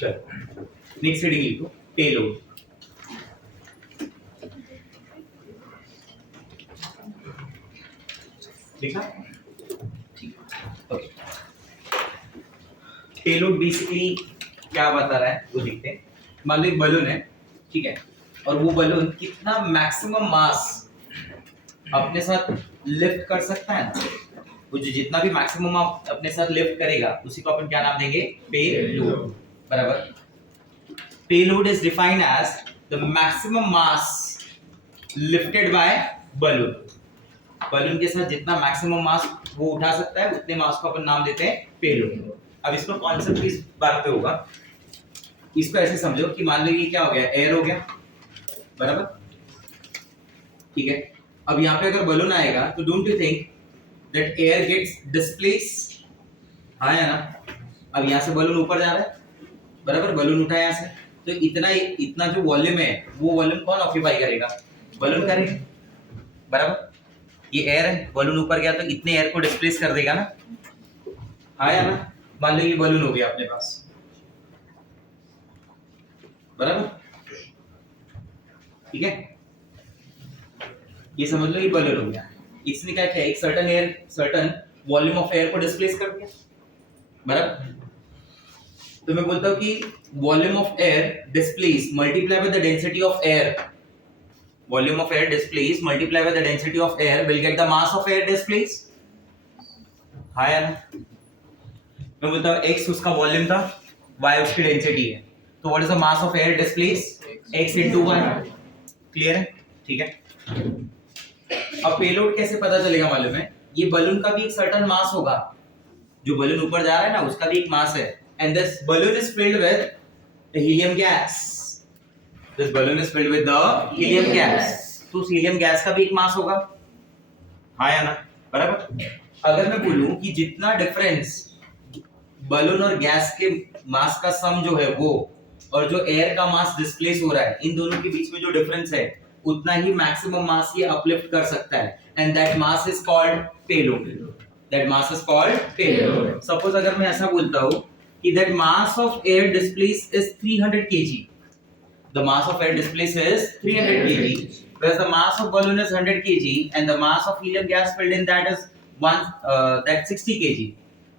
चलो next heading लिखो, payload. लिखा? ठीक, ओके। पेलोड बेसिकली क्या बता रहा है वो देखते हैं। मान लो एक बलून है, ठीक है, और वो बलून कितना मैक्सिमम मास अपने साथ लिफ्ट कर सकता है ना, वो जो जितना भी मैक्सिमम आप अपने साथ लिफ्ट करेगा उसी को अपन क्या नाम देंगे, पेलोड, बराबर। Payload is defined as the maximum mass lifted by balloon. Balloon के साथ जितना मैक्सिमम मास वो उठा सकता है उतने मास को अपन नाम देते हैं पेलोड। अब इसका कॉन्सेप्ट इस बात पे होगा, इसको ऐसे समझो कि मान लो ये क्या हो गया, एयर हो गया, बराबर, ठीक है। अब यहाँ पे अगर बलून आएगा तो don't you think that air gets displace, हाँ या ना। अब यहाँ से बलून ऊपर जा रहा है, बराबर, बलून उठा यहाँ से, तो इतना जो वॉल्यूम है वो वॉल्यूम कौन ऑक्यूपाई करेगा, बलून करेगा, बराबर। ये एयर है, बलून ऊपर गया तो इतने एयर को डिस्प्लेस कर देगा ना, हाँ या ना। मान लो ये बलून हो गया अपने पास, बराबर, ठीक है, ये समझ लो ये बलून हो गया, इसने क्या किया, एक सर्टन वॉल्यूम ऑफ एयर को डिस्प्लेस कर दिया, बराबर। तो मैं बोलता हूं कि volume of air displace multiply by the density of air, volume of air displace multiply by the density of air will get the mass of air displace, हाँ या ना। मैं बोलता हूं x उसका वॉल्यूम था, y उसकी डेंसिटी है, तो what is the mass of air displace, x into y, clear है, ठीक है। अब पेलोड कैसे पता चलेगा मालूम है, ये बलून का भी एक सर्टेन मास होगा, जो बलून ऊपर जा रहा है ना उसका भी एक मास है, and this balloon is filled with helium gas, this balloon is filled with the helium gas, तो उस हीलियम गैस का भी एक मास होगा, हाँ या ना, बराबर। अगर मैं बोलूं कि जितना डिफरेंस बलून और गैस के मास का सम जो है वो, और जो एयर का मास डिस्प्लेस हो रहा है, इन दोनों के बीच में जो डिफरेंस है उतना ही मैक्सिमम मास ये अपलिफ्ट कर सकता है, and that mass is called payload, that mass is called payload. Suppose अगर मैं ऐसा बोलता हूं कि that mass of air displace is 300 kg, the mass of air displaced is 300 kg, whereas the mass of balloon is 100 kg and the mass of helium gas filled in that is 60 kg,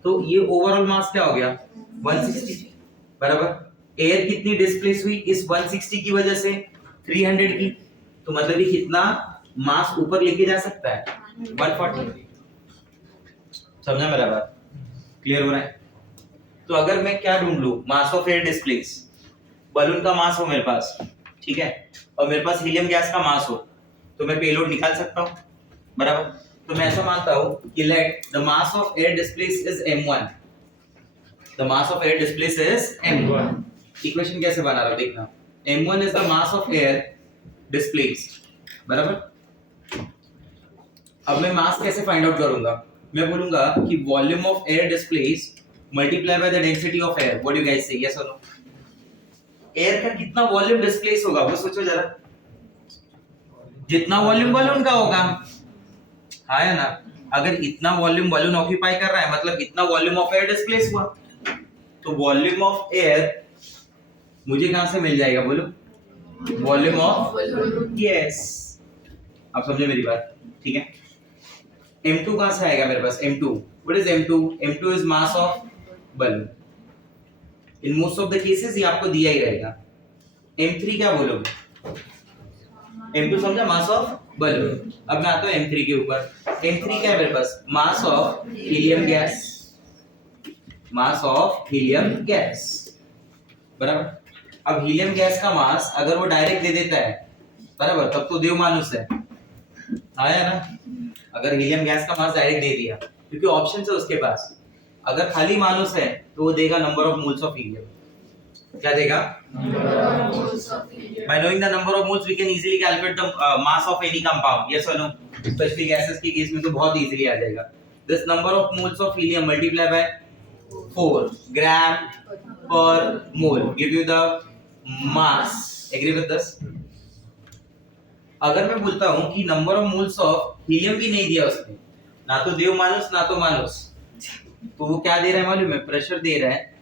तो ये overall मास क्या हो गया, 160, बराबर। Air कितनी displace हुई इस 160 की वजह से, 300 की, तो मतलब ये कितना मास ऊपर लेके जा सकता है, 140, समझा मेरा बात, क्लियर हो रहा है। तो अगर मैं क्या ढूंढ लूं, mass of air displace, balloon का मास हो मेरे पास, ठीक है, और मेरे पास हीलियम गैस का मास हो, तो मैं पेलोड निकाल सकता हूं, बराबर। तो मैं ऐसा मानता हूं कि let the mass of air displace is m1, the mass of air displace is m1। Equation कैसे बना रहा हूं देखना, m1 is the mass of air displaced, बराबर। अब मैं मास कैसे फाइंड आउट करूंगा, मैं बोलूंगा कि volume of air displaced multiply by the density of air, what do you guys से, यस और नो। एयर का कितना वॉल्यूम डिस्प्लेस होगा वो सोचो जरा, जितना वॉल्यूम बलून का होगा, हाँ या ना। अगर इतना वॉल्यूम बलून ऑक्यूपाई कर रहा है मतलब इतना वॉल्यूम ऑफ एयर डिस्प्लेस हुआ, तो वॉल्यूम ऑफ एयर मुझे कहां से मिल जाएगा बोलो, वॉल्यूम ऑफ गैस। आप समझे मेरी बात, ठीक है। m2 कहां से आएगा मेरे पास, m2, what is m2, m2 is mass of balloon, in most of the cases ये आपको दिया ही रहेगा। m3 क्या बोलोगे, m2 समझा, मास ऑफ बलून। अब मैं आता हूं m3 के ऊपर, m3 क्या है मेरे पास, mass of helium gas, mass of helium gas, बराबर। अब हीलियम गैस का मास अगर वो डायरेक्ट दे देता है, बराबर, तब तो देव मानुस है, आया ना। अगर हीलियम गैस का मास डायरेक्ट दे दिया, क्योंकि ऑप्शन है उसके पास, अगर खाली मानुस है तो वो देगा number of moles of helium, क्या देगा, by knowing the number of moles we can easily calculate the mass of any compound, yes or no, especially gases के केस में तो बहुत इजीली आ जाएगा। this number of moles of helium multiply by 4 gram per mole give you the mass, agree with this। अगर मैं बोलता हूं कि number of moles of helium भी नहीं दिया उसने, ना तो देव मानुस ना तो मानुस, तो वो क्या दे रहा है मालूम है, प्रेशर दे रहा है,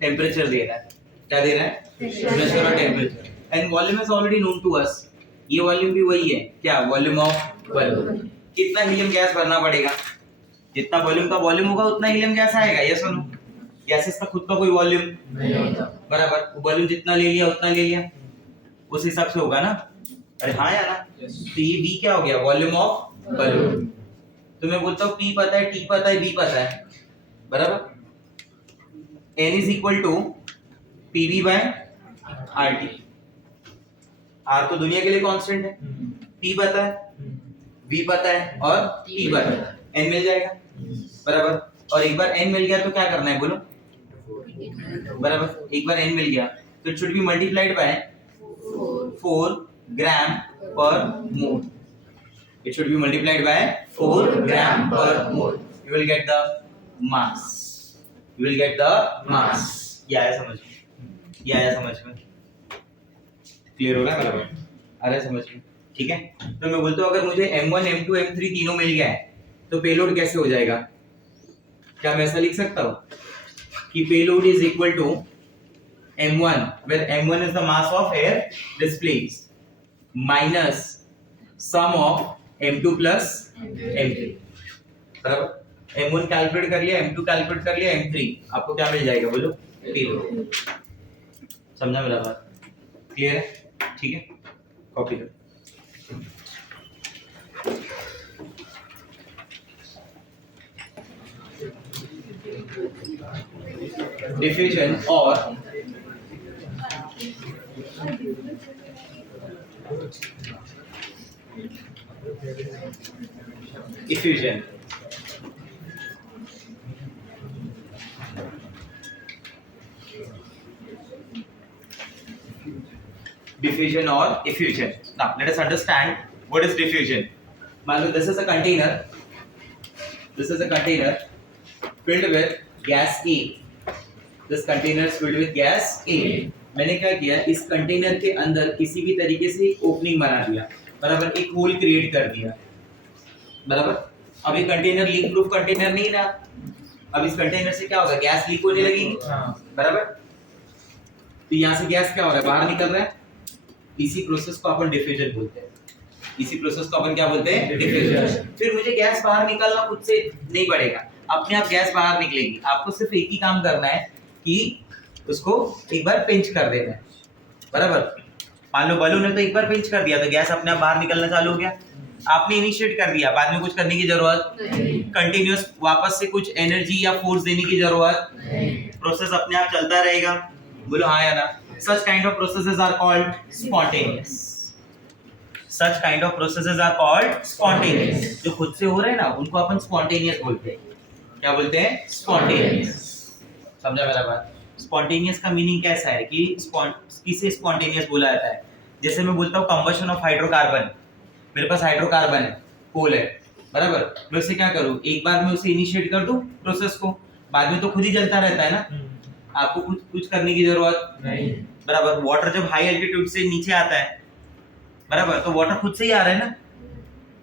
टेम्परेचर दे रहा है। क्या दे रहा है? प्रेशर और temperature. And volume is already known to us, ये वॉल्यूम भी वही है, क्या? Volume of balloon. कितना हीलियम गैस भरना पड़ेगा? जितना वॉल्यूम का वॉल्यूम होगा उतना हीलियम गैस आएगा, यस और नो? गैसेस का खुद का कोई वॉल्यूम नहीं होता, बराबर। वॉल्यूम जितना ले लिया उतना ले लिया, उस हिसाब से होगा ना? अरे हाँ या ना? तो ये बी क्या हो गया? Volume of balloon. तो मैं बोलता हूँ पी पता है, टी पता है, बी पता है, बराबर। n is equal to pv बाय rt। r तो दुनिया के लिए कांस्टेंट है, p पता है, v पता है और t पता है, n मिल जाएगा, बराबर। और एक बार n मिल गया तो क्या करना है बोलो? बराबर। एक बार n मिल गया तो it should be multiplied by 4 ग्राम पर मोल। It should be multiplied by 4 gram per mole. You will get the mass. You will get the mass. ये आया समझ में? ये आया समझ में? क्लियर हो रहा है बराबर? आ रहा है समझ में? ठीक है। तो मैं बोलता हूँ अगर मुझे M1, M2, M3 तीनों मिल गया है तो पेलोड कैसे हो जाएगा? क्या मैं ऐसा लिख सकता हूँ कि payload is equal to M1, where M1 is the mass of air displaced, minus sum of M2 plus M3, बराबर। M1 कैलकुलेट कर लिया, M2 कैलकुलेट कर लिया, M3 आपको क्या मिल जाएगा बोलो? पेलोड। समझा मेरा बात? क्लियर है? ठीक है, कॉपी करो। डिफ्यूजन और diffusion। Diffusion or effusion। Now let us understand what is diffusion। मान लो this is a container, this is a container filled with gas A। This container is filled with gas A। मैंने क्या किया, इस container के अंदर किसी भी तरीके से ओपनिंग बना दिया, बराबर, एक होल क्रिएट कर दिया, बराबर। अब ये कंटेनर लीक प्रूफ कंटेनर नहीं रहा, अब इस कंटेनर से क्या होगा? गैस लीक होने लगेगी, बराबर। तो यहाँ से गैस क्या हो रहा है? बाहर निकल रहा है। इसी प्रोसेस को अपन डिफ्यूजन बोलते हैं। इसी प्रोसेस को अपन क्या बोलते हैं? डिफ्यूजन। फिर मुझे गैस बाहर निकालना खुद से नहीं पड़ेगा, अपने आप गैस बाहर निकलेगी। आपको सिर्फ एक ही काम करना है कि उसको एक बार पिंच कर देना है, बराबर। मान लो बलून है तो एक बार पिंच कर दिया तो गैस अपने आप बाहर निकलना चालू हो गया। आपने इनिशिएट कर दिया, बाद में कुछ करने की जरूरत नहीं, कंटिन्यूअस वापस से कुछ एनर्जी या फोर्स देने की जरूरत नहीं, प्रोसेस अपने आप चलता रहेगा। बोलो हाँ या ना? Such kind of processes are called spontaneous। Such kind of processes are called spontaneous। जो खुद से हो रहे हैं ना उनको अपन spontaneous बोलते हैं। क्या बोलते हैं? Spontaneous। समझा मेरा बात? Spontaneous का मीनिंग कैसा है कि किसे spontaneous बोला जाता है? जैसे मैं बोलता हूँ combustion of hydrocarbon, मेरे पास हाइड्रोकार्बन है, कोल है, बराबर। मैं उसे क्या करूँ? एक बार मैं उसे इनिशिएट कर दूं प्रोसेस को, बाद में तो खुद ही जलता रहता है ना, आपको कुछ करने की जरूरत नहीं, बराबर। वाटर जब हाई एल्टीट्यूड से नीचे आता है, बराबर, तो वाटर खुद से ही आ रहा है ना,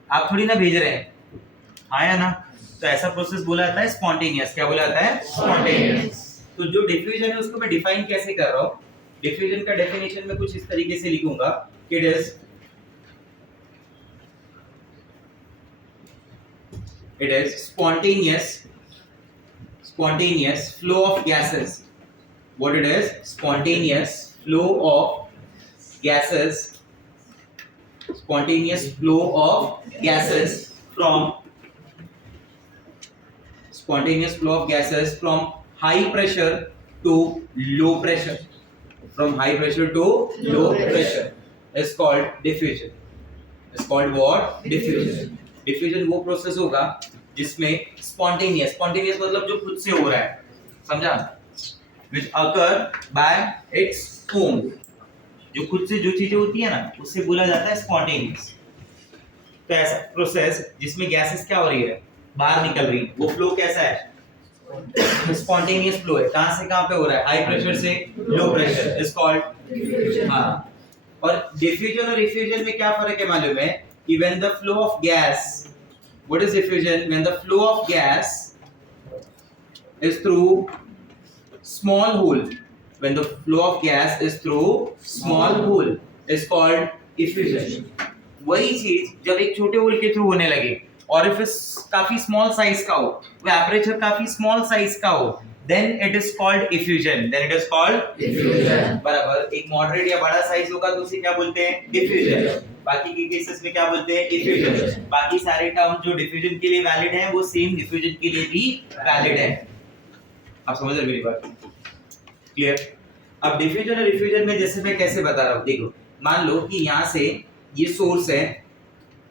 आप थोड़ी ना भेज रहे हैं, हाँ या ना? तो ऐसा प्रोसेस बोला जाता है स्पॉन्टेनियस। क्या बोला जाता है? स्पॉन्टेनियस। तो जो डिफ्यूजन है उसको मैं डिफाइन कैसे कर रहा हूँ? डिफ्यूजन का डेफिनेशन में कुछ इस तरीके से लिखूंगा कि it is spontaneous flow of gases। What it is? Spontaneous flow of gases, spontaneous flow of gases from high pressure to low pressure, from high pressure to low pressure is called diffusion। is called what? Diffusion। Diffusion वो process होगा जिसमें spontaneous मतलब जो खुद से हो रहा है, समझा? which occur by its own, जो खुद से जो चीजें होती है ना उससे बोला जाता है स्पॉन्टेनियस। तो ऐसा प्रोसेस जिसमें गैसेस क्या हो रही है? बाहर निकल रही है, वो फ्लो कैसा है? स्पॉन्टेनियस फ्लो है। कहां से कहां पे हो रहा है? हाई प्रेशर से लो प्रेशर, इज कॉल्ड। हाँ, और डिफ्यूजन और इफ्यूजन में क्या फर्क है मालूम है? कि when the flow of gas, what is diffusion? When the flow of gas is through small hole when the flow of gas is through small hole is called effusion. वही चीज जब एक छोटे होल के थ्रू होने लगे, orifice काफी small size का हो, वो एपरेचर काफी स्मॉल साइज का हो, then it is called effusion. then it is called effusion. बराबर. एक मॉडरेट या बड़ा साइज होगा तो उसे क्या बोलते हैं? डिफ्यूजन. बाकी के केसेस में क्या बोलते हैं? डिफ्यूजन. बाकी सारे टर्म जो डिफ्यूजन के लिए वैलिड हैं वो सेम डिफ्यूजन के लिए भी वैलिड है. आप समझ रहे मेरी बात? क्लियर? अब डिफ्यूजन और डिफ्यूजन में जैसे मैं कैसे बता रहा हूं, देखो मान लो कि यहां से ये सोर्स है,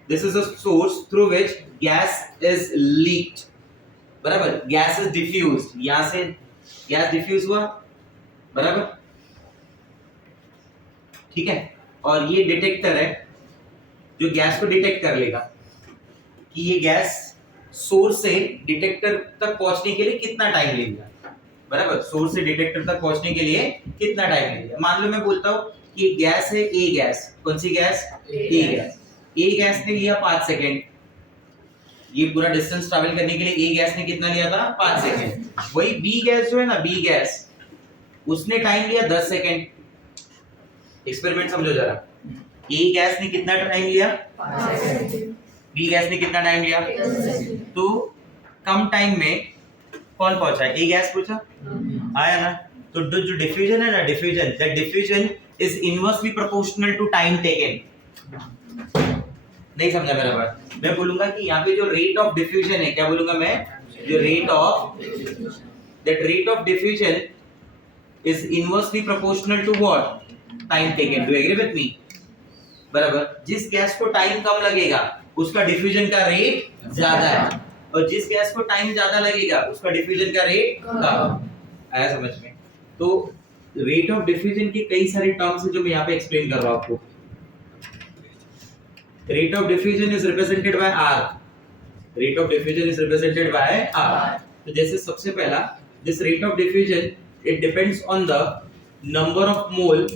this is a source through which gas is leaked. बराबर. Gas is diffused. यहां से गैस डिफ्यूज हुआ. बराबर. ठीक है. और ये डिटेक्टर है जो गैस को डिटेक्ट कर लेगा कि ये गैस सोर्स से डिटेक्टर तक पहुंचने के लिए कितना टाइम लेगा. बराबर. सोर्स से डिटेक्टर तक पहुंचने के लिए कितना टाइम लेगा. मान लो मैं बोलता हूं कि गैस है ए गैस. कौन सी गैस? ए गैस. ए गैस ने लिया 5 सेकंड. ये पूरा डिस्टेंस ट्रैवल करने के लिए ए गैस ने कितना लिया था? 5 सेकंड. वही बी गैस जो है ना, बी गैस, उसने टाइम लिया 10 सेकंड. एक्सपेरिमेंट समझो जरा. ए गैस ने कितना टाइम लिया? 5 सेकंड. बी गैस ने कितना टाइम लिया? 10 सेकंड. तो कम टाइम में कौन पहुंचा? ए गैस पहुंचा. आया ना. तो जो डिफ्यूजन है ना, diffusion, that diffusion is inversely proportional to time taken. नहीं समझा मेरा बात? मैं बोलूंगा कि यहाँ पे जो रेट ऑफ डिफ्यूजन है, क्या बोलूंगा मैं? जो rate of, that rate of diffusion is inversely proportional to what? Time taken. Do you agree with me? बराबर. जिस गैस को टाइम कम लगेगा उसका डिफ्यूजन का रेट ज्यादा है, और जिस गैस को टाइम ज्यादा लगेगा उसका डिफ्यूजन का रेट कम. आया समझ में? तो रेट ऑफ डिफ्यूजन के कई सारे टर्म्स हैं जो मैं यहाँ पे एक्सप्लेन कर रहा हूँ आपको. Rate of diffusion is represented by R. Rate of diffusion is represented by R. तो जैसे सबसे पहला, this rate of diffusion it depends on the number of mole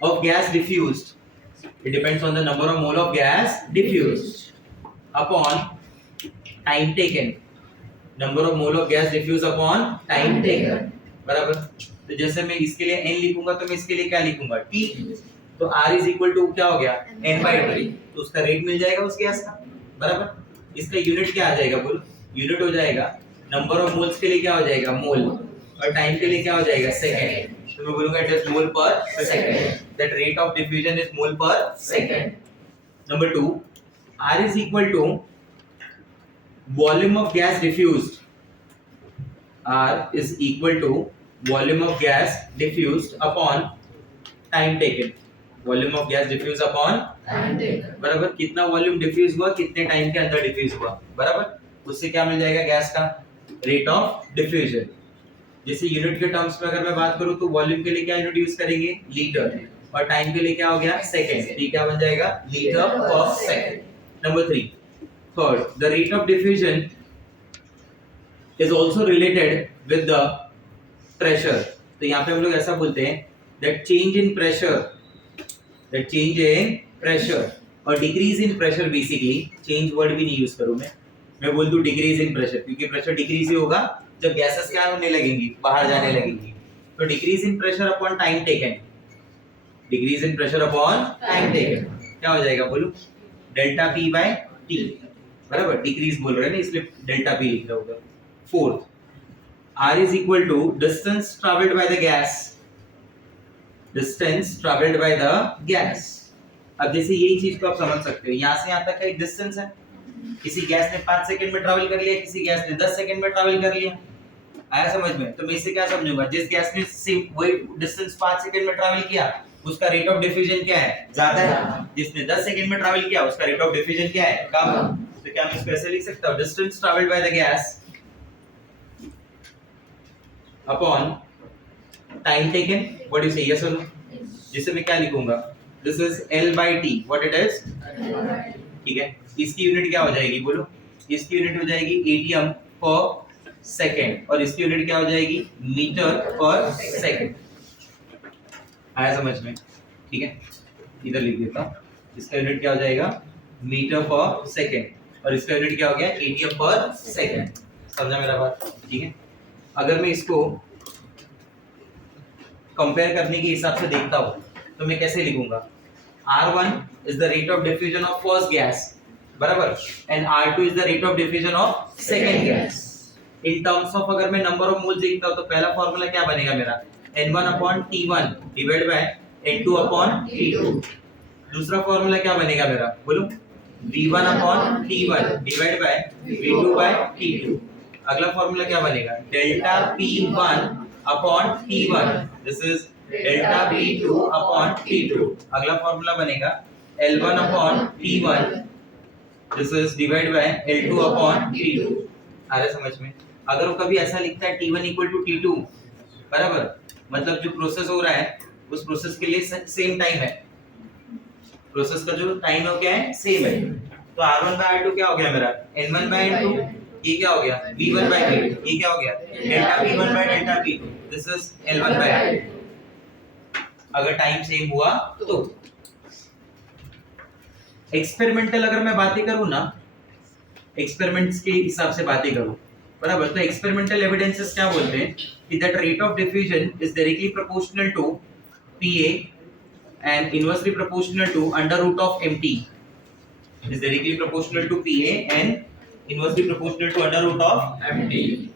of gas diffused. It depends on the number of mole of gas diffused upon time taken. Number of mole of gas diffused upon time taken. बराबर. तो जैसे मैं इसके लिए n लिखूंगा तो मैं इसके लिए क्या लिखूंगा? T. तो R इज इक्वल टू क्या हो गया? n/t. तो उसका रेट मिल जाएगा उस गैस का. बराबर. इसका यूनिट क्या आ जाएगा? बोलो. यूनिट हो जाएगा नंबर ऑफ मोल्स के लिए क्या हो जाएगा? मोल. और टाइम के लिए क्या हो जाएगा? सेकंड. तो मैं बोलूंगा it is mole per second. That rate of diffusion is mole per second. Number 2, R is equal to volume of gas diffused. R is equal to volume of gas diffused upon time taken. Volume of gas diffuse upon time taken. बराबर. कितना volume diffuse हुआ, कितने time के अंदर diffuse हुआ. बराबर. उससे क्या मिल जाएगा? गैस का रेट ऑफ डिफ्यूजन. जैसे यूनिट के टर्म्स में अगर मैं बात करूं तो वॉल्यूम के लिए क्या यूनिट यूज करेंगे? लीटर. और टाइम के लिए क्या हो गया? सेकंड. ठीक, क्या बन जाएगा? लीटर पर second. Number 3, third, the rate of diffusion is also related with the pressure. तो यहाँ पे हम लोग ऐसा बोलते हैं that change in pressure और decrease in pressure, basically change word भी नहीं यूज करूं मैं बोल दूं डिक्रीज इन प्रेशर, क्योंकि प्रेशर डिक्रीज ही होगा जब गैसेस क्या होने लगेंगी? बाहर जाने लगेंगी. तो decrease in pressure upon time taken. Decrease in pressure upon time taken क्या हो जाएगा? बोलो. डेल्टा P बाय T. बराबर. डिक्रीज बोल रहे हैं ना, इसलिए डेल्टा P लिख रहा होगा. Fourth, R is equal to distance traveled by the gas. Distance traveled by the gas. अब जैसे यही चीज को आप समझ सकते हो, यहाँ से यहाँ तक का एक डिस्टेंस है. किसी गैस ने 5 सेकंड में ट्रैवल कर लिया, किसी गैस ने 10 सेकंड में ट्रैवल कर लिया. आया समझ में? तो मैं इसे क्या समझूंगा? जिस गैस ने सेम वही डिस्टेंस 5 सेकंड में ट्रैवल किया उसका रेट ऑफ डिफ्यूजन क्या है? ज्यादा है. जिसने 10 सेकंड में ट्रैवल किया उसका रेट ऑफ डिफ्यूजन क्या है? कम. तो क्या मैं इसको ऐसे लिख सकता हूँ? Distance travelled by the gas upon time taken. What you से? यस और नो? जिसे मैं क्या लिखूंगा? This is L/T. What it is? ठीक है. इसकी यूनिट क्या हो जाएगी? बोलो. इसकी यूनिट हो जाएगी ATM पर सेकंड, और इसकी यूनिट क्या हो जाएगी? मीटर पर सेकंड. आया समझ में? ठीक है. इधर लिख देता हूं. इसका यूनिट क्या हो जाएगा? मीटर पर सेकंड, और इसका यूनिट क्या हो गया? ATM पर सेकंड. समझा मेरा बात? ठीक है. अगर मैं इसको कंपेयर करने के हिसाब से देखता हूँ तो मैं कैसे लिखूंगा, R1 is the rate of diffusion of first gas, बराबर, and R2 is the rate of diffusion of second gas. In terms of अगर मैं नंबर ऑफ मोल्स देखता हूँ तो पहला फॉर्मूला क्या बनेगा मेरा, N1/T1 डिवाइड बाय N2/T2। दूसरा फॉर्मूला क्या बनेगा मेरा, बोलो, V1/T1 डिवाइड बाय V2/T2। अगला फॉर्मूला क्या बनेगा, delta P1/T1, this is delta P2/T2। अगला फॉर्मूला बनेगा L1/T1, this is divide by L2/T2। आ रहा है समझ में? अगर वो कभी ऐसा लिखता है T1 = T2, बराबर, मतलब जो प्रोसेस हो रहा है उस प्रोसेस के लिए सेम टाइम है, प्रोसेस का जो टाइम है वो क्या है, सेम है। तो R1/R2 क्या हो गया मेरा, N1/N2, ये क्या हो गया, V1/V2, ये क्या हो गया, delta P1/डेल्टा P2, this is L1/L2। अगर टाइम सेम हुआ तो एक्सपेरिमेंटल अगर मैं बातें करूं ना, एक्सपेरिमेंट्स के हिसाब से बातें करूं, बराबर, तो एक्सपेरिमेंटल एविडेंसेस क्या बोलते हैं कि that rate of diffusion is directly proportional to PA and inversely proportional to under root of MT, is directly proportional to PA and inversely proportional to under root of MT,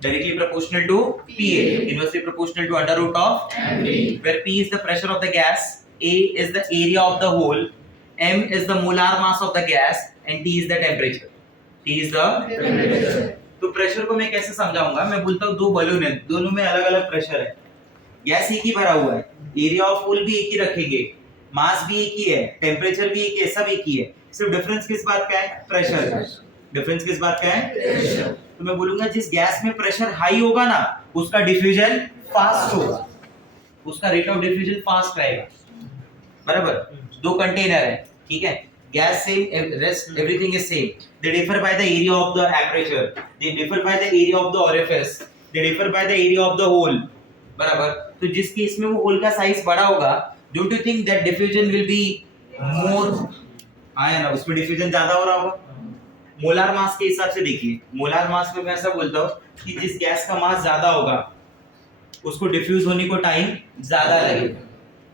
directly proportional to PA, inversely proportional to under root of MT, where P is the pressure of the gas, A is the area of the hole, M is the molar mass of the gas and T is the temperature, T is the temperature। तो pressure को मैं कैसे समझाऊंगा, मैं बोलता हूँ दो balloon है, दोनों में अलग अलग प्रेशर है, गैस एक ही भरा हुआ है, एरिया ऑफ होल भी एक ही रखेंगे, मास भी एक ही है, टेम्परेचर भी एक ही है, सब एक ही है, सिर्फ डिफरेंस किस बात का है, प्रेशर। डिफरेंस किस बात का है, प्रेशर। तो मैं बोलूंगा जिस गैस में प्रेशर हाई होगा ना उसका डिफ्यूजन फास्ट होगा, उसका रेट ऑफ डिफ्यूजन फास्ट रहेगा, बराबर। दो कंटेनर है, ठीक है, gas same, rest everything is same, they differ by the area of the aperture, they differ by the area of the orifice, they differ by the area of the hole, बराबर। तो जिस case में वो whole का size बड़ा होगा, don't you think that diffusion will be more, आया ना, उसमें डिफ्यूजन ज्यादा हो रहा होगा। मोलार मास के हिसाब से देखिए, मोलार मास में मैं ऐसा बोलता हूँ कि जिस गैस का मास ज्यादा होगा उसको डिफ्यूज होने को टाइम ज्यादा लगेगा,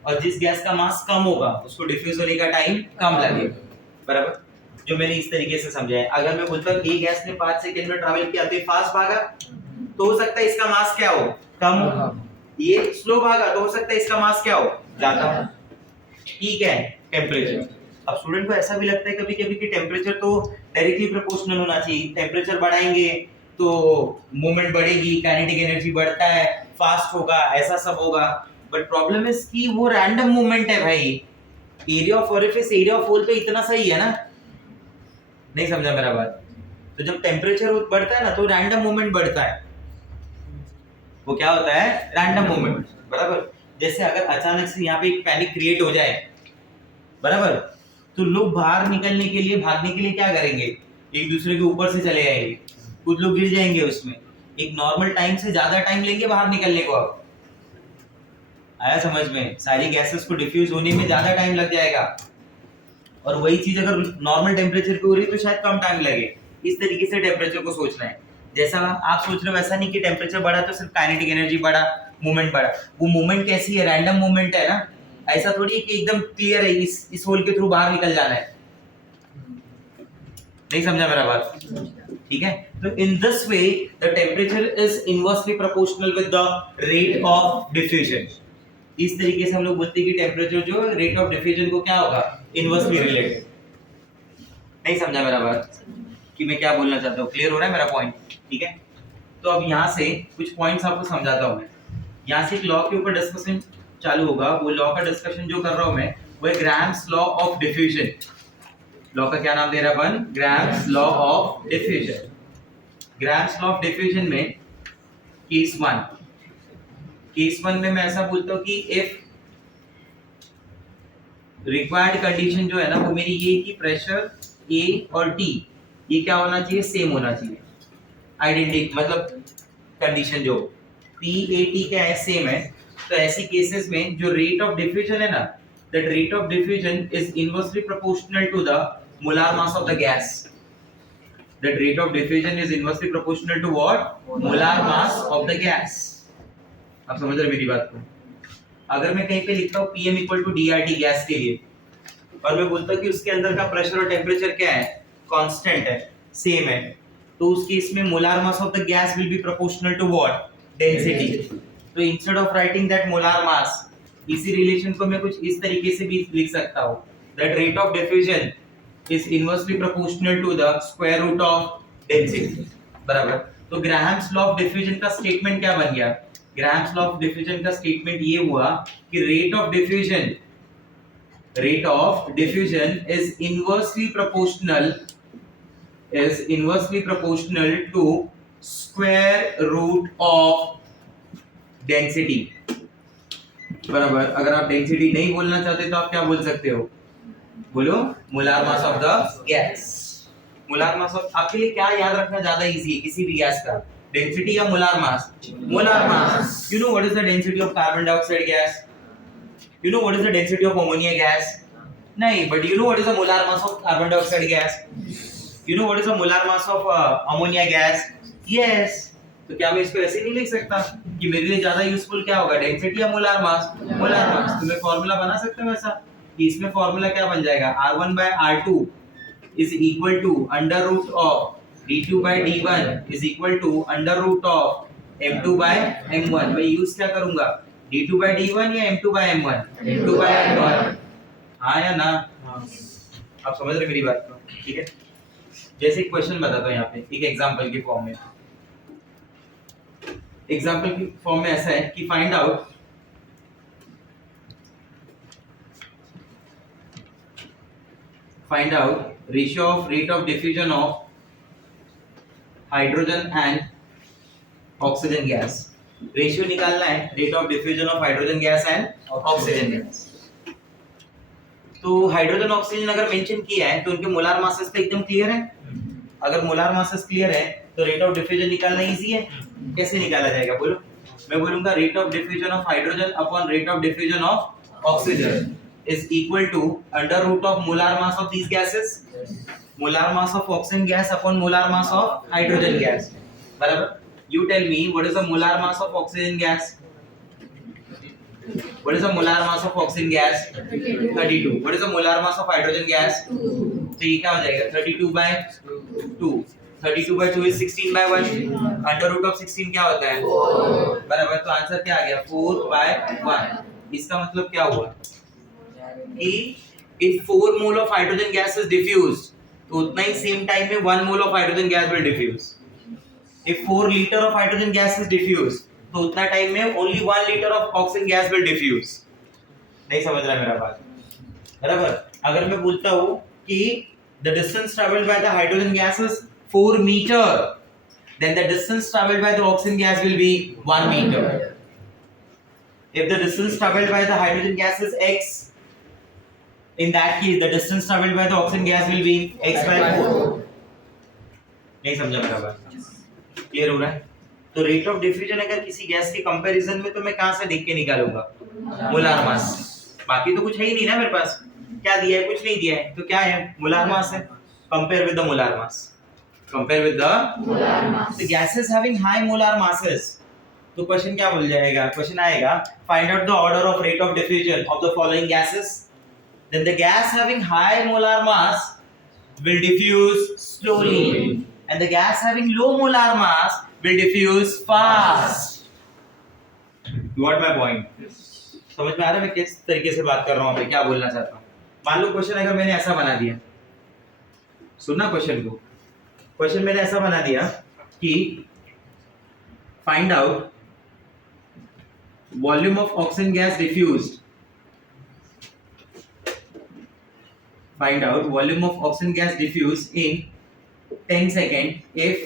और जिस गैस का मास कम होगा उसको डिफ्यूज होने का टाइम कम लगेगा, बराबर। जो मैंने इस तरीके से समझा है, अगर मैं बोलता हूँ एक गैस ने 5 सेकंड में ट्रैवल किया तो फास्ट भागा, तो हो सकता है इसका मास क्या हो, कम हो, ये स्लो भागा तो हो सकता है इसका मास क्या हो, ज्यादा हो, ठीक है। टेम्परेचर, अब स्टूडेंट को ऐसा भी लगता है कभी-कभी कि टेम्परेचर तो डायरेक्टली प्रोपोर्शनल होना चाहिए, टेम्परेचर बढ़ाएंगे तो मूवमेंट बढ़ेगी, काइनेटिक एनर्जी बढ़ता है, फास्ट होगा, ऐसा सब होगा, बट प्रॉब्लम इज कि वो रैंडम मूवमेंट है भाई, area of orifice, area of hole तो इतना सही है ना, नहीं समझा मेरा बात। तो जब टेम्परेचर बढ़ता है ना तो रैंडम मूवमेंट बढ़ता है, वो क्या होता है, रैंडम मूवमेंट, बराबर। जैसे अगर अचानक से यहाँ पे एक पैनिक क्रिएट हो जाए, बराबर, तो लोग बाहर निकलने के लिए, भागने के लिए क्या करेंगे, एक दूसरे के ऊपर से चले आएंगे, कुछ लोग गिर जाएंगे उसमें, एक नॉर्मल टाइम से ज्यादा टाइम लेंगे बाहर निकलने को। अब आया समझ में, सारी गैसेस को डिफ्यूज होने में ज्यादा टाइम लग जाएगा, और वही चीज अगर नॉर्मल टेम्परेचर पे हो रही तो शायद कम टाइम लगे। इस तरीके से टेम्परेचर को सोचना है, जैसा आप सोच रहे हो वैसा नहीं कि टेम्परेचर बढ़ा तो सिर्फ काइनेटिक एनर्जी बढ़ा, मूवमेंट बढ़ा। वो मूवमेंट कैसी है, रैंडम मूवमेंट है ना, ऐसा थोड़ी है कि एकदम क्लियर है इस होल के थ्रू बाहर निकल जाना है, नहीं समझा मेरा बात, ठीक है। तो in this way the temperature is inversely proportional with the rate of diffusion. इस तरीके से हम लोग बोलते हैं कि टेम्परेचर जो रेट ऑफ डिफ्यूजन को क्या होगा, इनवर्सली रिलेटेड। नहीं समझा मेरा बात कि मैं क्या बोलना चाहता हूँ, क्लियर हो रहा है मेरा पॉइंट, ठीक है। तो अब यहाँ से कुछ पॉइंट्स आपको समझाता हूँ मैं, यहाँ से एक लॉ के ऊपर डिस्कशन चालू होगा, वो लॉ का डिस्कशन जो कर रहा हूँ मैं वो है Graham's law of diffusion. Law का क्या नाम दे रहा है अपन, Graham's law of diffusion. Graham's law of diffusion में केस वन में मैं ऐसा बोलता हूँ कि इफ रिक्वायर्ड कंडीशन जो है ना वो मेरी ये कि प्रेशर A और T ये क्या होना चाहिए, सेम होना चाहिए, आइडेंटिटी, मतलब कंडीशन जो PAT क्या है, सेम है। तो ऐसी केसेस में जो रेट ऑफ डिफ्यूजन है ना, that rate of diffusion is inversely proportional to the molar mass of the gas. That rate of diffusion is inversely proportional to what, molar mass of the gas. आप समझ रहे मेरी बात को, अगर मैं कहीं पे लिखता हूँ PM equal to DRT gas के लिए, और मैं बोलता हूँ कि उसके अंदर का प्रेशर और टेम्परेचर क्या है, कांस्टेंट है, सेम है, तो उस केस में molar mass of the gas will be proportional to what, density. तो instead of writing that molar mass, इसी रिलेशन को मैं कुछ इस तरीके से भी लिख सकता हूँ, that rate of diffusion is inversely proportional to the square root of density. बराबर। तो ग्राहम्स लॉ ऑफ डिफ्यूजन का स्टेटमेंट क्या बन गया, ग्राहम्स लॉ ऑफ डिफ्यूजन का स्टेटमेंट ये हुआ कि rate of diffusion is inversely proportional to square root of density। बराबर। अगर आप डेंसिटी नहीं बोलना चाहते तो आप क्या बोल सकते हो, बोलो molar mass of the gas. Molar mass of, आपके लिए क्या याद रखना ज्यादा इजी है किसी भी गैस का, डेंसिटी या molar mass? Molar mass. You know what is the density of carbon dioxide gas? You know what is the density of ammonia gas? नहीं, but you know what is the molar mass of carbon dioxide gas? You know what is the molar mass of ammonia gas? Yes. तो क्या मैं इसको ऐसे नहीं लिख सकता कि मेरे लिए ज्यादा यूजफुल क्या होगा, डेंसिटी या मोलार मास? Molar mass. तो मैं फॉर्मूला बना सकता हूँ ऐसा कि इसमें फॉर्मूला क्या बन जाएगा, R1 by R2 is equal to under root of D2 by D1 is equal to under root of M2 by M1। मैं यूज क्या करूंगा, D2 by D1 या M2 by M1? M2 by M1। हाँ या ना? आप समझ रहे मेरी बात को? ठीक है। जैसे एक क्वेश्चन बताता हूँ यहाँ पे एक एग्जांपल के फॉर्म में। एग्जांपल की फॉर्म में ऐसा है कि find out ratio of rate of diffusion of hydrogen and oxygen gas. Ratio निकालना है, rate of diffusion of hydrogen gas and oxygen gas. तो हाइड्रोजन ऑक्सीजन अगर मेंशन किया है तो उनके मोलार मासेस तो एकदम क्लियर है। अगर मोलार मासेस क्लियर है तो रेट ऑफ डिफ्यूजन निकालना इजी है। कैसे निकाला जाएगा बोलो? मैं बोलूंगा rate of diffusion of hydrogen upon rate of diffusion of oxygen is equal to under root of molar mass of these gases, molar mass of oxygen gas upon molar mass of hydrogen gas। बराबर। You tell me what is the molar mass of oxygen gas? What is the molar mass of oxygen gas? 32। What is the molar mass of hydrogen gas? 2। तो ये क्या हो जाएगा, 32 by 2। 32 by 2 is 16 by 1। Under root of 16 क्या होता है, 4। बराबर। तो आंसर क्या आ गया, 4 by 1। इसका मतलब क्या हुआ कि if 4 mole of hydrogen gas is diffused, तो उतना ही सेम टाइम में 1 mole of hydrogen gas will diffuse। If 4 liter of hydrogen gas is diffused, तो उतना टाइम में only 1 liter of oxygen gas will diffuse। नहीं समझ रहा मेरा बात? बराबर। अगर मैं बोलता हूँ कि the distance traveled by the hydrogen gas is 4 meter, then the distance traveled by the oxygen gas will be 1 meter। If the distance traveled by the hydrogen gas is x, in that case the distance traveled by the oxygen gas will be x by 4। नहीं समझा मेरा बात? Clear हो रहा है? तो rate of diffusion अगर किसी गैस के कंपैरिजन में, तो मैं कहां से देख के निकालूंगा, मोलार मास। बाकी तो कुछ है ही नहीं ना मेरे पास, क्या दिया है, कुछ नहीं दिया है, तो क्या है, मोलार मास है। Compare with the molar mass, compare with the molar mass. The gases having high molar masses, तो क्वेश्चन क्या बोल जाएगा, क्वेश्चन आएगा find out the order of rate of diffusion of the following gases. Then the gas having high molar mass will diffuse slowly, and the gas having low molar mass will diffuse fast। You got my point? समझ में आ रहा है मैं किस तरीके से बात कर रहा हूँ, मैं क्या बोलना चाहता हूँ? मान लो क्वेश्चन अगर मैंने ऐसा बना दिया, सुनना क्वेश्चन को, क्वेश्चन मैंने ऐसा बना दिया कि find out volume of oxygen gas diffused, find out volume of oxygen gas diffused in 10 seconds if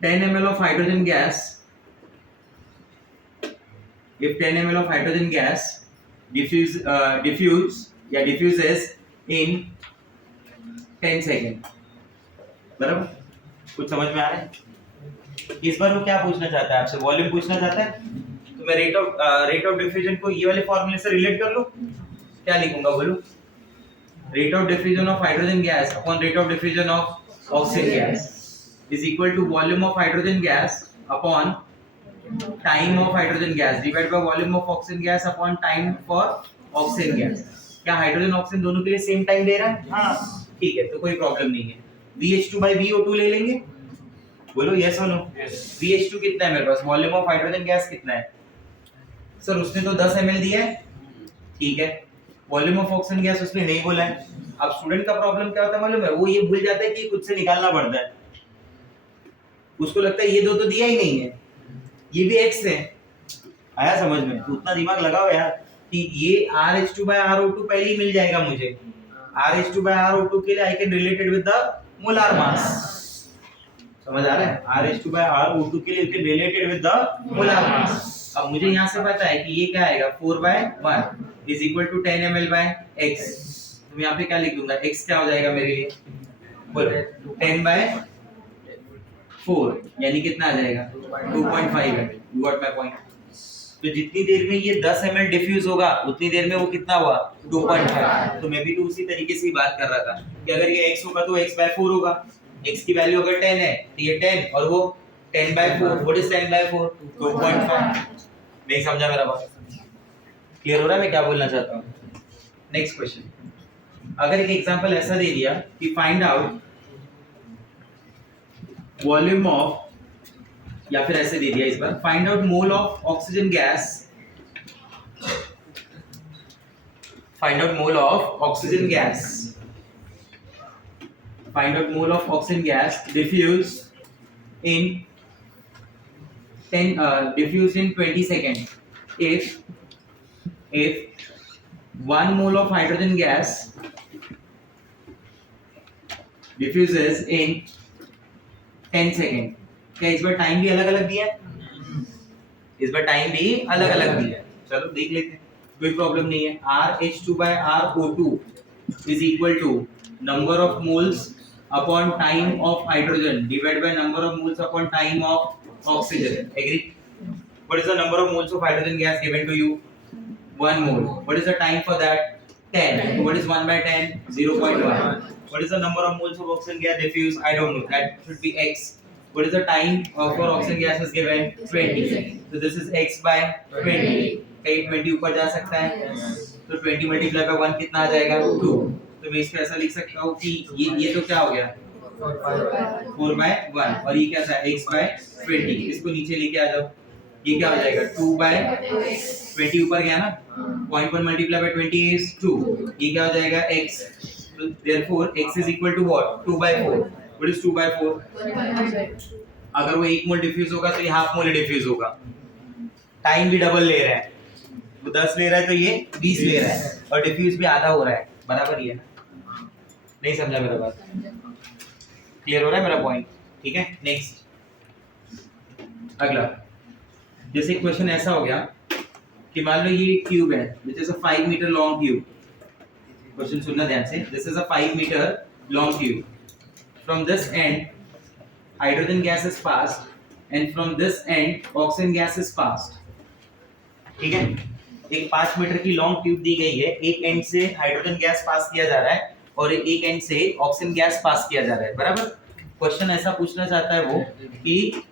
10 ml of hydrogen gas, if 10 ml of hydrogen gas diffuses in 10 seconds। बराबर? कुछ समझ में आ रहा है? इस बार वो क्या पूछना चाहता है आपसे, वॉल्यूम पूछना चाहता है। तो मैं रेट ऑफ डिफ्यूजन को ये वाले फॉर्मूले से रिलेट कर लूं, क्या लिखूंगा बोलो, rate of diffusion of hydrogen gas upon rate of diffusion of oxygen gas is equal to volume of hydrogen gas upon time of hydrogen gas divide by volume of oxygen gas upon time for oxygen gas. क्या hydrogen oxygen दोनों के लिए same time दे रहा है? हाँ, ठीक है, तो कोई प्रॉब्लम नहीं है। VH2 by VO2 ले लेंगे, बोलो यस और नो। VH2 कितना है मेरे पास, वॉल्यूम ऑफ हाइड्रोजन गैस कितना है? सर उसने तो 10 ml दिया है, ठीक है, वॉल्यूम ऑफ ऑक्सीजन गैस उसने नहीं बोला है। अब स्टूडेंट का प्रॉब्लम क्या होता है मालूम है, वो ये भूल जाता है कि खुद से निकालना पड़ता है, उसको लगता है ये दो तो दिया ही नहीं है, ये भी x है। आया समझ में? तो उतना दिमाग लगाओ यार कि ये RH2 by RO2 पहले ही मिल जाएगा मुझे। RH2 by RO2 के लिए I can related with the molar मास, समझ आ रहा है? RH2 by RO2 के लिए you can related with the molar मास। अब मुझे यहाँ से पता है कि ये क्या आएगा, 4/1 is equal to 10 ml by x। तो मैं यहाँ पे क्या लिख दूंगा, x क्या हो जाएगा मेरे लिए, बोलो 10/4 यानी कितना आ जाएगा, 2.5 है। You got my point? तो जितनी देर में ये 10 ml डिफ्यूज होगा उतनी देर में वो कितना हुआ, 2.5। तो मैं भी तो उसी तरीके से ही बात कर रहा था कि अगर ये x होगा तो x/4 होगा, x की वैल्यू अगर 10 है तो ये 10 और वो 10/4। What is 10/4? 2.5। नहीं समझा मेरा बात? क्लियर हो रहा है मैं क्या बोलना चाहता हूँ? नेक्स्ट क्वेश्चन, अगर एक एग्जांपल ऐसा दे दिया कि फाइंड आउट वॉल्यूम ऑफ, या फिर ऐसे दे दिया इस बार, find out mole of oxygen gas, find out mole of oxygen gas, find out mole of oxygen gas diffuse in 20 seconds if 1 mole of hydrogen gas diffuses in 10 seconds। क्या इस बार time भी अलग अलग दिया है? इस बार टाइम भी अलग अलग दिया है, चलो देख लेते हैं, कोई प्रॉब्लम नहीं है। RH2 by RO2 is equal to number of moles upon time of hydrogen divided by number of moles upon time of oxygen। Agree? What is the number of moles of hydrogen gas given to you? 1 mole. What is the time for that? 10. So what is 1 by 10? 0.1. What is the number of moles of oxygen gas diffused? I don't know. That should be x. What is the time for oxygen gas is given? 20. So this is x by 20. कहीं 20 ऊपर जा सकता है, तो 20 multiply by 1 कितना आ जाएगा, 2। तो मैं इसको ऐसा लिख सकता हूँ कि ये तो क्या हो गया, 4/1, और ये क्या था, x by 20। इसको नीचे लेके आ जाओ, ये क्या हो जाएगा, 2/20 ऊपर गया ना, 0.1 मल्टीप्लाई बाय 20 इज 2, ये क्या हो जाएगा, x। तो therefore x is equal to what, 2/4। What is 2/4? अगर वो 1 मोल डिफ्यूज होगा तो ये हाफ मोल डिफ्यूज होगा। टाइम भी डबल ले रहा है, वो 10 ले रहा है तो ये 20 ले रहा है, और डिफ्यूज भी आधा हो रहा है, बराबर ही है ना? नहीं समझा मेरा बात? क्लियर हो रहा है मेरा पॉइंट? ठीक है, नेक्स्ट अगला। जैसे क्वेश्चन ऐसा हो गया कि मान लो ये क्यूब है, this is a 5 metre long cube. Question सुनना ध्यान से, this is a 5 metre long cube. From this end hydrogen gas is passed and from this end oxygen gas is passed. ठीक है, एक 5 मीटर की लॉन्ग ट्यूब दी गई है, एक एंड से हाइड्रोजन गैस पास किया जा रहा है और एक एंड से ऑक्सीजन गैस पास किया जा रहा है, बराबर। क्वेश्चन ऐसा पूछना चाहता है वो कि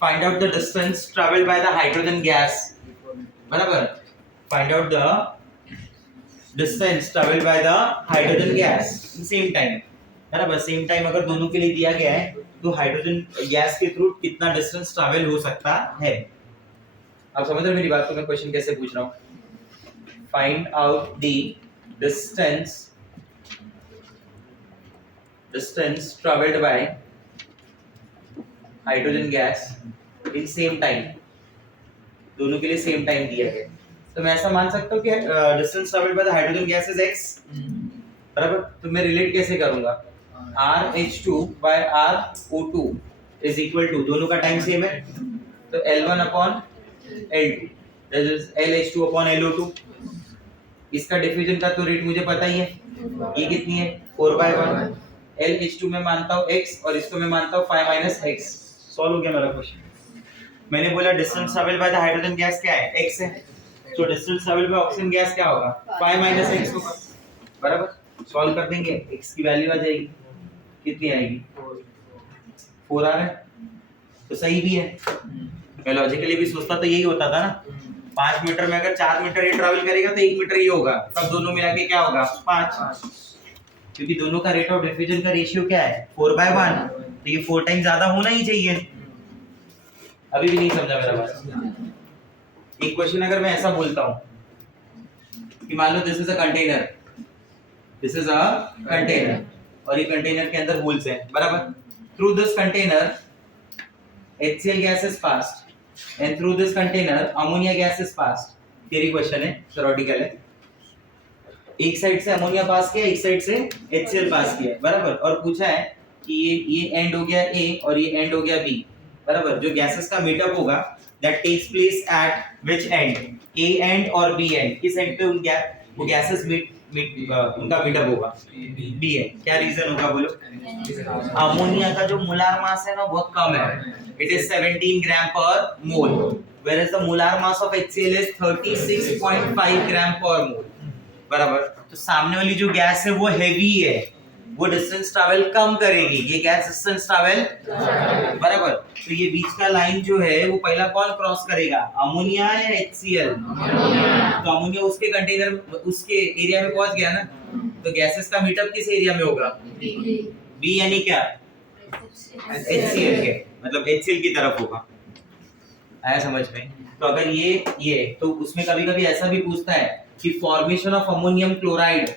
find out the distance travelled by the hydrogen gas, बराबर। Find out the distance travelled by the hydrogen gas in same time, बराबर। सेम टाइम अगर दोनों के लिए दिया गया है तो हाइड्रोजन गैस के थ्रू कितना डिस्टेंस ट्रैवल हो सकता है। आप समझ रहे हो मेरी बात को, मैं क्वेश्चन कैसे पूछ रहा हूँ। Find out the distance travelled bye hydrogen gas in same time, दोनों के लिए सेम टाइम दिया गया। तो मैं ऐसा मान सकता हूँ कि distance travelled by the hydrogen gas is x, बराबर। तो मैं रिलेट कैसे करूंगा, RH2 by RO2 is equal to, दोनों का टाइम सेम है तो L1 upon L2, that is LH2 upon LO2। इसका डिफ्यूजन का तो रेट मुझे पता ही है, ये कितनी है, 4/1। LH2 में मानता हूँ x और इसको मैं मानता हूँ 5 - x। सॉल्व हो गया मेरा क्वेश्चन। मैंने बोला distance travelled by the hydrogen gas क्या है, x है, तो distance travelled by oxygen gas क्या होगा, 5 - x होगा, बराबर। सॉल्व कर देंगे, x की वैल्यू आ जाएगी, कितनी आएगी, 4 आ रहा है, तो सही भी है। मैं लॉजिकली भी सोचता तो यही होता था ना, 5 मीटर में अगर 4 मीटर ये ट्रैवल करेगा तो 1 मीटर ये होगा, तब दोनों मिला के क्या होगा 5, क्योंकि दोनों का रेट ऑफ डिफ्यूजन का रेशियो क्या है 4/1, तो ये 4 टाइम ज्यादा होना ही चाहिए। अभी भी नहीं समझा मेरा बात। एक क्वेश्चन अगर मैं ऐसा बोलता हूं कि मान लो this is a container, this is a container और ये कंटेनर के अंदर होल्स हैं, बराबर। Through this container HCl gas is passed and through this container ammonia gas is passed। Theory question है, थ्योरेटिकल है। एक साइड से अमोनिया पास किया, एक साइड से HCl पास किया, बराबर। और पूछा है कि ये एंड हो गया A और ये एंड हो गया B, बराबर। जो गैसेस का मीटअप होगा that takes place at which end, A end और B एंड, किस एंड पे वो गैसेस उनका मीटअप होगा B एंड। क्या रीजन होगा बोलो? अमोनिया का जो मोलार मास है ना बहुत कम है, it is 17 gram per mole, whereas the molar mass of HCl is 36.5 gram per mole, बराबर। तो सामने वाली जो गैस है वो हेवी है, वो डिस्टेंस ट्रैवल कम करेगी, ये गैस डिस्टेंस ट्रैवल, बराबर। तो ये बीच का लाइन जो है वो पहला कौन क्रॉस करेगा, अमोनिया या HCl? तो अमोनिया उसके कंटेनर उसके एरिया में पहुंच गया ना, तो गैसेस का मीटअप किस एरिया में होगा? B यानी क्या? HCl के, मतलब HCl की तरफ होगा। आया समझ में? तो अगर ये तो उसमें कभी-कभी ऐसा भी पूछता है कि फॉर्मेशन ऑफ अमोनियम क्लोराइड,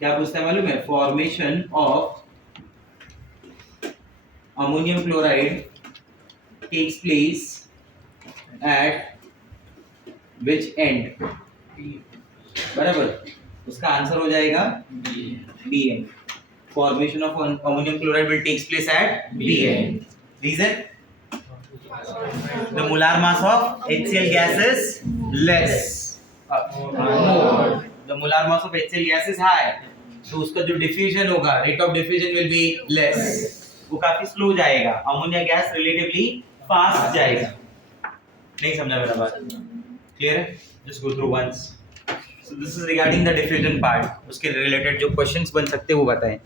क्या पूछता है मालूम है? Formation of ammonium chloride takes place at which end, बराबर। उसका आंसर हो जाएगा B end. Formation of ammonium chloride will takes place at B end. Reason? The molar mass of HCl gas is less. More. The molar mass of HCl gas is high. तो उसका जो diffusion होगा, rate of diffusion will be less. वो काफी slow जाएगा. Ammonia gas relatively fast जाएगा. नहीं समझा मेरा बात? Clear है? Just go through once. So this is regarding the diffusion part. उसके related जो questions बन सकते हैं वो बताएं।